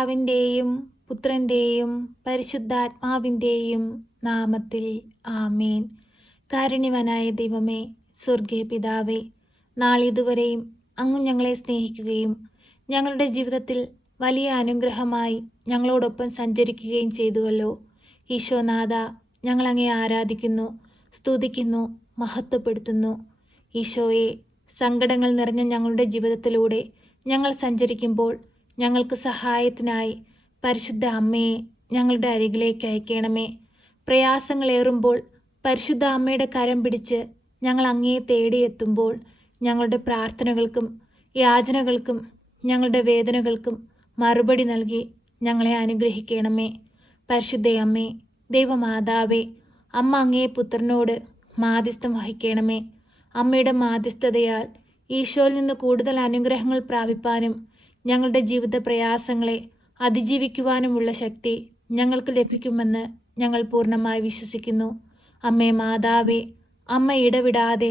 പിതാവിൻ്റെയും പുത്രൻ്റെയും പരിശുദ്ധാത്മാവിൻ്റെയും നാമത്തിൽ ആമേൻ. കാരുണ്യവാനായ ദൈവമേ, സ്വർഗീയ പിതാവേ, നാളിതുവരെയും അങ്ങ് ഞങ്ങളെ സ്നേഹിക്കുകയും ഞങ്ങളുടെ ജീവിതത്തിൽ വലിയ അനുഗ്രഹമായി ഞങ്ങളോടൊപ്പം സഞ്ചരിക്കുകയും ചെയ്തുവല്ലോ. ഈശോനാഥ, ഞങ്ങളങ്ങേ ആരാധിക്കുന്നു, സ്തുതിക്കുന്നു, മഹത്വപ്പെടുത്തുന്നു. ഈശോയെ, സങ്കടങ്ങൾ നിറഞ്ഞ ഞങ്ങളുടെ ജീവിതത്തിലൂടെ ഞങ്ങൾ സഞ്ചരിക്കുമ്പോൾ ഞങ്ങൾക്ക് സഹായത്തിനായി പരിശുദ്ധ അമ്മയെ ഞങ്ങളുടെ അരികിലേക്ക് അയക്കണമേ. പ്രയാസങ്ങളേറുമ്പോൾ പരിശുദ്ധ അമ്മയുടെ കരം പിടിച്ച് ഞങ്ങൾ അങ്ങയെ തേടിയെത്തുമ്പോൾ ഞങ്ങളുടെ പ്രാർത്ഥനകൾക്കും യാചനകൾക്കും ഞങ്ങളുടെ വേദനകൾക്കും മറുപടി നൽകി ഞങ്ങളെ അനുഗ്രഹിക്കണമേ. പരിശുദ്ധ അമ്മേ, ദൈവമാതാവേ, അമ്മ അങ്ങേ പുത്രനോട് മാധ്യസ്ഥം വഹിക്കണമേ. അമ്മയുടെ മാധ്യസ്ഥതയാൽ ഈശോയിൽ നിന്ന് കൂടുതൽ അനുഗ്രഹങ്ങൾ പ്രാപിപ്പാനും ഞങ്ങളുടെ ജീവിത പ്രയാസങ്ങളെ അതിജീവിക്കുവാനുമുള്ള ശക്തി ഞങ്ങൾക്ക് ലഭിക്കുമെന്ന് ഞങ്ങൾ പൂർണ്ണമായി വിശ്വസിക്കുന്നു. അമ്മേ മാതാവേ, അമ്മ ഇടവിടാതെ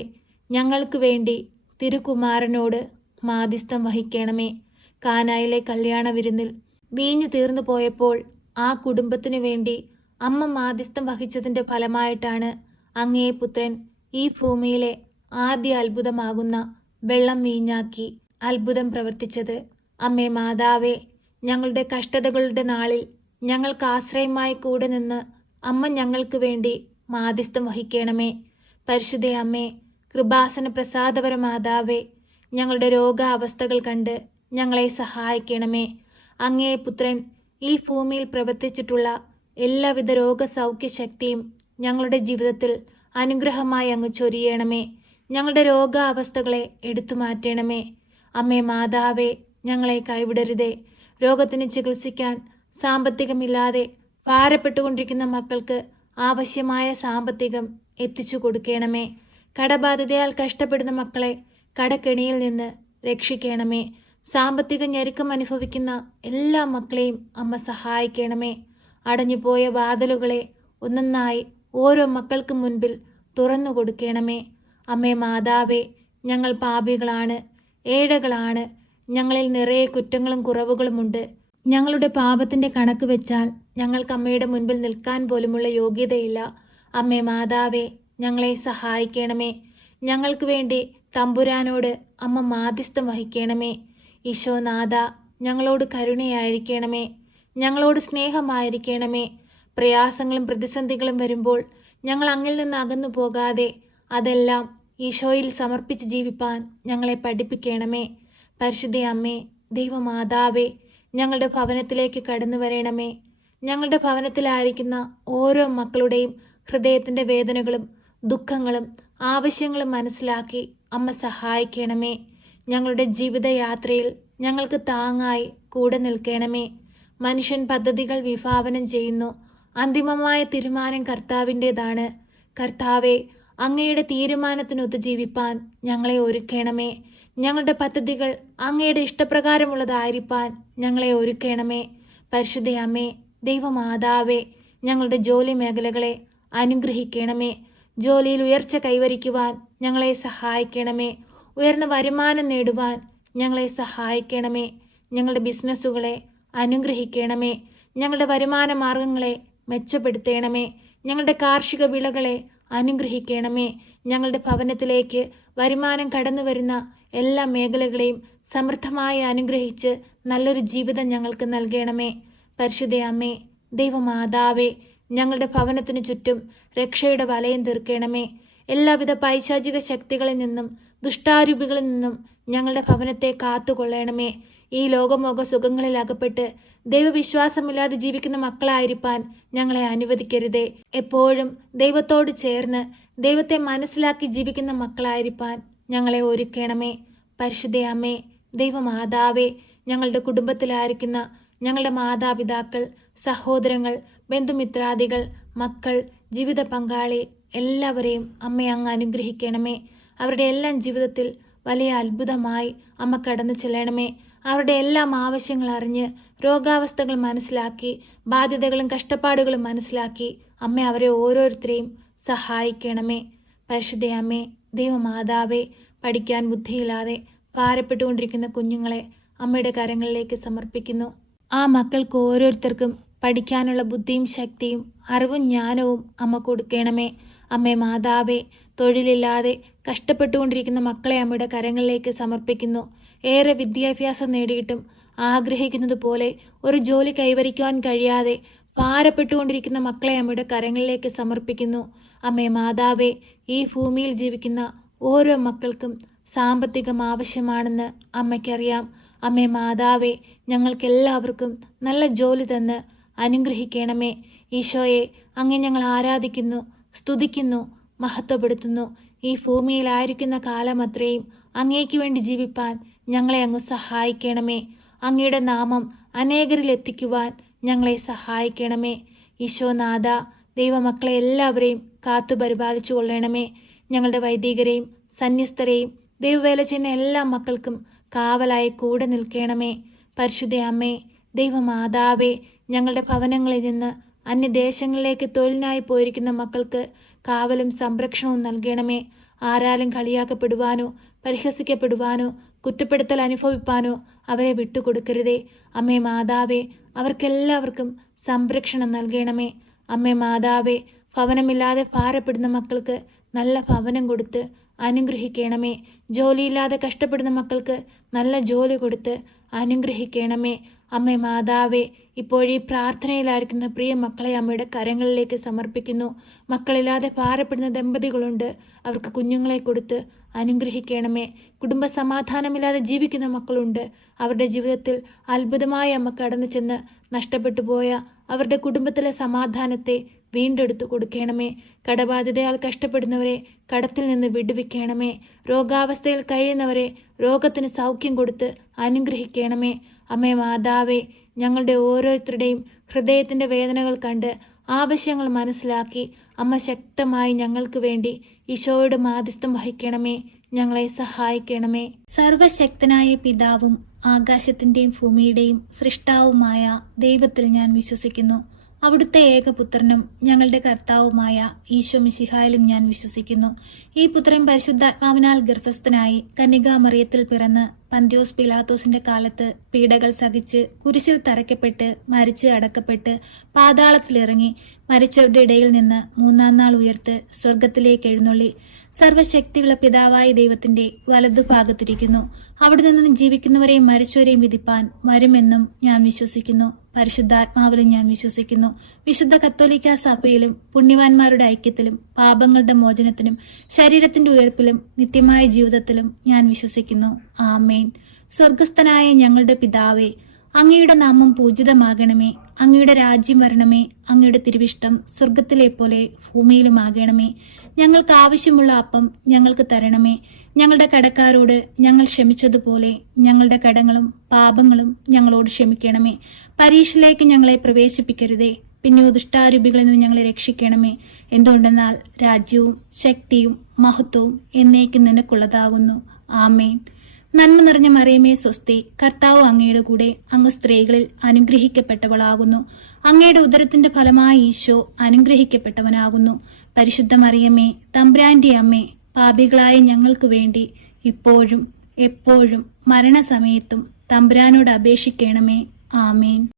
ഞങ്ങൾക്ക് വേണ്ടി തിരുകുമാരനോട് മാധ്യസ്ഥം വഹിക്കണമേ. കാനായിലെ കല്യാണ വിരുന്നിൽ വീഞ്ഞു തീർന്നു പോയപ്പോൾ ആ കുടുംബത്തിനു വേണ്ടി അമ്മ മാധ്യസ്ഥം വഹിച്ചതിൻ്റെ ഫലമായിട്ടാണ് അങ്ങേ പുത്രൻ ഈ ഭൂമിയിലെ ആദ്യ അത്ഭുതമാകുന്ന വെള്ളം വീഞ്ഞാക്കി അത്ഭുതം പ്രവർത്തിച്ചത്. അമ്മേ മാതാവേ, ഞങ്ങളുടെ കഷ്ടതകളുടെ നാളിൽ ഞങ്ങൾക്ക് ആശ്രയമായി കൂടെ നിന്ന് അമ്മ ഞങ്ങൾക്ക് വേണ്ടി മാധ്യസ്ഥം വഹിക്കണമേ. പരിശുദ്ധ അമ്മേ, കൃപാസന പ്രസാദപര മാതാവേ, ഞങ്ങളുടെ രോഗാവസ്ഥകൾ കണ്ട് ഞങ്ങളെ സഹായിക്കണമേ. അങ്ങേ പുത്രൻ ഈ ഭൂമിയിൽ പ്രവർത്തിച്ചിട്ടുള്ള എല്ലാവിധ രോഗസൗഖ്യശക്തിയും ഞങ്ങളുടെ ജീവിതത്തിൽ അനുഗ്രഹമായി അങ്ങ് ചൊരിയണമേ. ഞങ്ങളുടെ രോഗാവസ്ഥകളെ എടുത്തു മാറ്റണമേ. അമ്മേ മാതാവേ, ഞങ്ങളെ കൈവിടരുതേ. രോഗത്തിന് ചികിത്സിക്കാൻ സാമ്പത്തികമില്ലാതെ ഭാരപ്പെട്ടുകൊണ്ടിരിക്കുന്ന മക്കൾക്ക് ആവശ്യമായ സാമ്പത്തികം എത്തിച്ചു കൊടുക്കണമേ. കടബാധിതയാൽ കഷ്ടപ്പെടുന്ന മക്കളെ കടക്കെണിയിൽ നിന്ന് രക്ഷിക്കണമേ. സാമ്പത്തിക ഞെരുക്കം അനുഭവിക്കുന്ന എല്ലാ മക്കളെയും അമ്മ സഹായിക്കണമേ. അടഞ്ഞുപോയ വാതിലുകളെ ഒന്നൊന്നായി ഓരോ മക്കൾക്ക് മുൻപിൽ തുറന്നു കൊടുക്കണമേ. അമ്മേ മാതാവേ, ഞങ്ങൾ പാപികളാണ്, ഏഴകളാണ്. ഞങ്ങളിൽ നിറയെ കുറ്റങ്ങളും കുറവുകളുമുണ്ട്. ഞങ്ങളുടെ പാപത്തിൻ്റെ കണക്ക് വെച്ചാൽ ഞങ്ങൾക്ക് അമ്മയുടെ മുൻപിൽ നിൽക്കാൻ പോലുമുള്ള യോഗ്യതയില്ല. അമ്മേ മാതാവേ, ഞങ്ങളെ സഹായിക്കണമേ. ഞങ്ങൾക്ക് വേണ്ടി തമ്പുരാനോട് അമ്മ മാധ്യസ്ഥം വഹിക്കണമേ. ഈശോനാഥ, ഞങ്ങളോട് കരുണയായിരിക്കണമേ, ഞങ്ങളോട് സ്നേഹമായിരിക്കണമേ. പ്രയാസങ്ങളും പ്രതിസന്ധികളും വരുമ്പോൾ ഞങ്ങൾ അങ്ങിൽ നിന്ന് അകന്നു പോകാതെ അതെല്ലാം ഈശോയിൽ സമർപ്പിച്ച് ജീവിപ്പാൻ ഞങ്ങളെ പഠിപ്പിക്കണമേ. പരിശുദ്ധ അമ്മേ, ദൈവമാതാവേ, ഞങ്ങളുടെ ഭവനത്തിലേക്ക് കടന്നു വരണമേ. ഞങ്ങളുടെ ഭവനത്തിലായിരിക്കുന്ന ഓരോ മക്കളുടെയും ഹൃദയത്തിൻ്റെ വേദനകളും ദുഃഖങ്ങളും ആവശ്യങ്ങളും മനസ്സിലാക്കി അമ്മ സഹായിക്കണമേ. ഞങ്ങളുടെ ജീവിതയാത്രയിൽ ഞങ്ങൾക്ക് താങ്ങായി കൂടെ നിൽക്കണമേ. മനുഷ്യൻ പദ്ധതികൾ വിഭാവനം ചെയ്യുന്നു, അന്തിമമായ തീരുമാനം കർത്താവിൻ്റേതാണ്. കർത്താവെ, അങ്ങയുടെ തീരുമാനത്തിനൊത്ത് ജീവിപ്പാൻ ഞങ്ങളെ ഒരുക്കണമേ. ഞങ്ങളുടെ പദ്ധതികൾ അങ്ങയുടെ ഇഷ്ടപ്രകാരമുള്ളതായിരിക്കാൻ ഞങ്ങളെ ഒരുക്കണമേ. പരിശുദ്ധ അമ്മേ, ദൈവമാതാവേ, ഞങ്ങളുടെ ജോലി മേഖലകളെ അനുഗ്രഹിക്കണമേ. ജോലിയിൽ ഉയർച്ച കൈവരിക്കുവാൻ ഞങ്ങളെ സഹായിക്കണമേ. ഉയർന്ന വരുമാനം നേടുവാൻ ഞങ്ങളെ സഹായിക്കണമേ. ഞങ്ങളുടെ ബിസിനസ്സുകളെ അനുഗ്രഹിക്കണമേ. ഞങ്ങളുടെ വരുമാന മാർഗങ്ങളെ മെച്ചപ്പെടുത്തണമേ. ഞങ്ങളുടെ കാർഷിക വിളകളെ അനുഗ്രഹിക്കണമേ. ഞങ്ങളുടെ ഭവനത്തിലേക്ക് വരുമാനം കടന്നു വരുന്ന എല്ലാ മേഖലകളെയും സമൃദ്ധമായി അനുഗ്രഹിച്ച് നല്ലൊരു ജീവിതം ഞങ്ങൾക്ക് നൽകണമേ. പരിശുദ്ധ അമ്മേ, ദൈവമാതാവേ, ഞങ്ങളുടെ ഭവനത്തിനു ചുറ്റും രക്ഷയുടെ വലയം തീർക്കണമേ. എല്ലാവിധ പൈശാചിക ശക്തികളിൽ നിന്നും ദുഷ്ടാരൂപികളിൽ നിന്നും ഞങ്ങളുടെ ഭവനത്തെ കാത്തുകൊള്ളണമേ. ഈ ലോകമോക സുഖങ്ങളിൽ അകപ്പെട്ട് ദൈവവിശ്വാസമില്ലാതെ ജീവിക്കുന്ന മക്കളായിരിക്കാൻ ഞങ്ങളെ അനുവദിക്കരുതേ. എപ്പോഴും ദൈവത്തോട് ചേർന്ന് ദൈവത്തെ മനസ്സിലാക്കി ജീവിക്കുന്ന മക്കളായിരിക്കാൻ ഞങ്ങളെ ഒരുക്കണമേ. പരിശുദ്ധ അമ്മേ, ദൈവമാതാവേ, ഞങ്ങളുടെ കുടുംബത്തിലായിരിക്കുന്ന ഞങ്ങളുടെ മാതാപിതാക്കൾ, സഹോദരങ്ങൾ, ബന്ധുമിത്രാദികൾ, മക്കൾ, ജീവിത പങ്കാളി എല്ലാവരെയും അമ്മ അങ്ങ് അനുഗ്രഹിക്കണമേ. അവരുടെ എല്ലാം ജീവിതത്തിൽ വലിയ അത്ഭുതമായി അമ്മ കടന്നു ചെല്ലണമേ. അവരുടെ എല്ലാം ആവശ്യങ്ങൾ അറിഞ്ഞ് രോഗാവസ്ഥകൾ മനസ്സിലാക്കി ബാധ്യതകളും കഷ്ടപ്പാടുകളും മനസ്സിലാക്കി അമ്മ അവരെ ഓരോരുത്തരെയും സഹായിക്കണമേ. പരിശുദ്ധ അമ്മേ, ദൈവമാതാവേ, പഠിക്കാൻ ബുദ്ധിയില്ലാതെ ഭാരപ്പെട്ടുകൊണ്ടിരിക്കുന്ന കുഞ്ഞുങ്ങളെ അമ്മയുടെ കരങ്ങളിലേക്ക് സമർപ്പിക്കുന്നു. ആ മക്കൾക്ക് ഓരോരുത്തർക്കും പഠിക്കാനുള്ള ബുദ്ധിയും ശക്തിയും അറിവും ജ്ഞാനവും അമ്മ കൊടുക്കണമേ. അമ്മേ മാതാവേ, തൊഴിലില്ലാതെ കഷ്ടപ്പെട്ടുകൊണ്ടിരിക്കുന്ന മക്കളെ അമ്മയുടെ കരങ്ങളിലേക്ക് സമർപ്പിക്കുന്നു. ഏറെ വിദ്യാഭ്യാസം നേടിയിട്ടും ആഗ്രഹിക്കുന്നത് പോലെ ഒരു ജോലി കൈവരിക്കുവാൻ കഴിയാതെ ഭാരപ്പെട്ടുകൊണ്ടിരിക്കുന്ന മക്കളെ അമ്മയുടെ കരങ്ങളിലേക്ക് സമർപ്പിക്കുന്നു. അമ്മേ മാതാവേ, ഈ ഭൂമിയിൽ ജീവിക്കുന്ന ഓരോ മക്കൾക്കും സാമ്പത്തികം ആവശ്യമാണെന്ന് അമ്മയ്ക്കറിയാം. അമ്മേ മാതാവേ, ഞങ്ങൾക്കെല്ലാവർക്കും നല്ല ജോലി തന്ന് അനുഗ്രഹിക്കണമേ. ഈശോയെ, അങ്ങേ ഞങ്ങൾ ആരാധിക്കുന്നു, സ്തുതിക്കുന്നു, മഹത്വപ്പെടുത്തുന്നു. ഈ ഭൂമിയിലായിരിക്കുന്ന കാലമത്രയും അങ്ങേക്ക് വേണ്ടി ജീവിപ്പാൻ ഞങ്ങളെ അങ്ങ് സഹായിക്കണമേ. അങ്ങയുടെ നാമം അനേകരിൽ എത്തിക്കുവാൻ ഞങ്ങളെ സഹായിക്കണമേ. ഈശോനാഥ, ദൈവമക്കളെ എല്ലാവരെയും കാത്തു പരിപാലിച്ചു കൊള്ളണമേ. ഞങ്ങളുടെ വൈദികരെയും സന്യസ്തരെയും ദൈവവേല ചെയ്യുന്ന എല്ലാ മക്കൾക്കും കാവലായി കൂടെ നിൽക്കണമേ. പരിശുദ്ധ അമ്മേ, ദൈവമാതാവേ, ഞങ്ങളുടെ ഭവനങ്ങളിൽ നിന്ന് അന്യദേശങ്ങളിലേക്ക് തൊഴിലിനായി പോയിരിക്കുന്ന മക്കൾക്ക് കാവലും സംരക്ഷണവും നൽകണമേ. ആരാലും കളിയാക്കപ്പെടുവാനോ പരിഹസിക്കപ്പെടുവാനോ കുറ്റപ്പെടുത്തൽ അനുഭവിപ്പാനോ അവരെ വിട്ടുകൊടുക്കരുതേ. അമ്മേ മാതാവേ, അവർക്കെല്ലാവർക്കും സംരക്ഷണം നൽകണമേ. അമ്മേ മാതാവേ, ഭവനമില്ലാതെ ഭാരപ്പെടുന്ന മക്കൾക്ക് നല്ല ഭവനം കൊടുത്ത് അനുഗ്രഹിക്കണമേ. ജോലിയില്ലാതെ കഷ്ടപ്പെടുന്ന മക്കൾക്ക് നല്ല ജോലി കൊടുത്ത് അനുഗ്രഹിക്കണമേ. അമ്മേ മാതാവേ, ഇപ്പോഴീ പ്രാർത്ഥനയിലായിരിക്കുന്ന പ്രിയ മക്കളെ അമ്മയുടെ കരങ്ങളിലേക്ക് സമർപ്പിക്കുന്നു. മക്കളില്ലാതെ ഭാരപ്പെടുന്ന ദമ്പതികളുണ്ട്, അവർക്ക് കുഞ്ഞുങ്ങളെ കൊടുത്ത് അനുഗ്രഹിക്കണമേ. കുടുംബ സമാധാനമില്ലാതെ ജീവിക്കുന്ന മക്കളുണ്ട്, അവരുടെ ജീവിതത്തിൽ അത്ഭുതമായി അമ്മ കടന്നു ചെന്ന് നഷ്ടപ്പെട്ടു പോയ അവരുടെ കുടുംബത്തിലെ സമാധാനത്തെ വീണ്ടെടുത്തു കൊടുക്കണമേ. കടബാധിതയാൽ കഷ്ടപ്പെടുന്നവരെ കടത്തിൽ നിന്ന് വിടുവിക്കണമേ. രോഗാവസ്ഥയിൽ കഴിയുന്നവരെ രോഗത്തിന് സൗഖ്യം കൊടുത്ത് അനുഗ്രഹിക്കണമേ. അമ്മേ മാതാവേ, ഞങ്ങളുടെ ഓരോരുത്തരുടെയും ഹൃദയത്തിൻ്റെ വേദനകൾ കണ്ട് ആവശ്യങ്ങൾ മനസ്സിലാക്കി അമ്മ ശക്തമായി ഞങ്ങൾക്ക് വേണ്ടി ഈശോയുടെ മാധ്യസ്ഥം വഹിക്കണമേ. ഞങ്ങളെ സഹായിക്കണമേ. സർവശക്തനായ പിതാവും ആകാശത്തിൻ്റെയും ഭൂമിയുടെയും സൃഷ്ടാവുമായ ദൈവത്തിൽ ഞാൻ വിശ്വസിക്കുന്നു. അവിടുത്തെ ഏകപുത്രനും ഞങ്ങളുടെ കർത്താവുമായ ഈശോ മിശിഹായിലും ഞാൻ വിശ്വസിക്കുന്നു. ഈ പുത്രൻ പരിശുദ്ധാത്മാവിനാൽ ഗർഭസ്ഥനായി കന്യകാമറിയത്തിൽ പിറന്ന് പന്ത്യോസ് പിലാത്തോസിന്റെ കാലത്ത് പീഡകൾ സഹിച്ച് കുരിശിൽ തറയ്ക്കപ്പെട്ട് മരിച്ച് അടക്കപ്പെട്ട് പാതാളത്തിലിറങ്ങി മരിച്ചവരുടെ ഇടയിൽ നിന്ന് മൂന്നാം നാൾ ഉയർത്ത് സ്വർഗത്തിലേക്ക് എഴുന്നള്ളി സർവശക്തിയുള്ള പിതാവായ ദൈവത്തിന്റെ വലതുഭാഗത്തിരിക്കുന്നു. അവിടെ നിന്ന് ജീവിക്കുന്നവരെയും മരിച്ചവരെയും വിധിപ്പാൻ വരുമെന്നും ഞാൻ വിശ്വസിക്കുന്നു. പരിശുദ്ധാത്മാവിലും ഞാൻ വിശ്വസിക്കുന്നു. വിശുദ്ധ കത്തോലിക്ക സഭയിലും പുണ്യവാന്മാരുടെ ഐക്യത്തിലും പാപങ്ങളുടെ മോചനത്തിനും ശരീരത്തിന്റെ ഉയർപ്പിലും നിത്യമായ ജീവിതത്തിലും ഞാൻ വിശ്വസിക്കുന്നു. ആമേൻ. സ്വർഗസ്ഥനായ ഞങ്ങളുടെ പിതാവേ, അങ്ങയുടെ നാമം പൂജിതമാകണമേ. അങ്ങയുടെ രാജ്യം വരണമേ. അങ്ങയുടെ തിരുവിഷ്ടം സ്വർഗത്തിലെ പോലെ ഭൂമിയിലുമാകണമേ. ഞങ്ങൾക്ക് ആവശ്യമുള്ള അപ്പം ഞങ്ങൾക്ക് തരണമേ. ഞങ്ങളുടെ കടക്കാരോട് ഞങ്ങൾ ക്ഷമിച്ചതുപോലെ ഞങ്ങളുടെ കടങ്ങളും പാപങ്ങളും ഞങ്ങളോട് ക്ഷമിക്കണമേ. പരീക്ഷയിലേക്ക് ഞങ്ങളെ പ്രവേശിപ്പിക്കരുതേ, പിന്നെ ദുഷ്ടാരൂപികളിൽ നിന്ന് ഞങ്ങളെ രക്ഷിക്കണമേ. എന്തുകൊണ്ടെന്നാൽ രാജ്യവും ശക്തിയും മഹത്വവും എന്നേക്കും നിനക്കുള്ളതാകുന്നു. ആമേൻ. നന്മ നിറഞ്ഞ മറിയമേ സ്വസ്തി, കർത്താവ് അങ്ങയുടെ കൂടെ, അങ്ങ് സ്ത്രീകളിൽ അനുഗ്രഹിക്കപ്പെട്ടവളാകുന്നു. അങ്ങയുടെ ഉദരത്തിന്റെ ഫലമായ ഈശോ അനുഗ്രഹിക്കപ്പെട്ടവനാകുന്നു. പരിശുദ്ധ മറിയമേ, തമ്പുരാന്റെ അമ്മേ, പാപികളായ ഞങ്ങൾക്ക് വേണ്ടി ഇപ്പോഴും എപ്പോഴും മരണസമയത്തും തമ്പുരാനോട് അപേക്ഷിക്കണമേ. ആമേൻ.